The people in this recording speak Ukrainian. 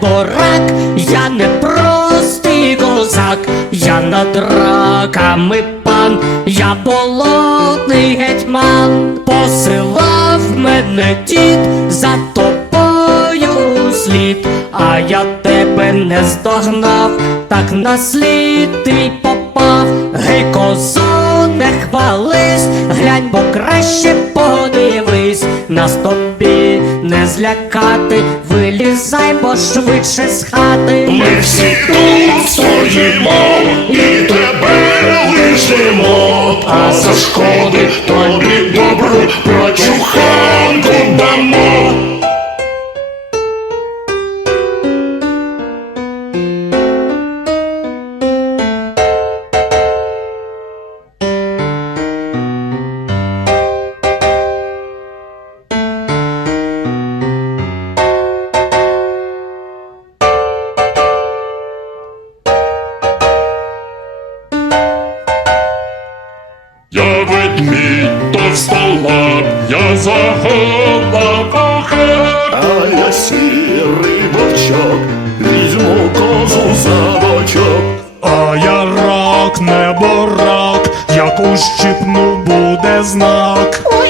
борак, я не простий козак, я над раками пан, я болотний гетьман, посилав мене дід за тобою слід, а я тебе не здогнав, так на слід твій попав, гей козо, не хвались, глянь, бо краще злякати, вилізай, бо швидше з хати. Ми всі тут стоїмо і тебе лишимо, а за шкоди тобі добру прочуханку дамо. Ведмідь товстолап, я за я хеп. А я сірий вовчок, візьму козу за бочок. А я рак, не борак, як ущипну буде знак.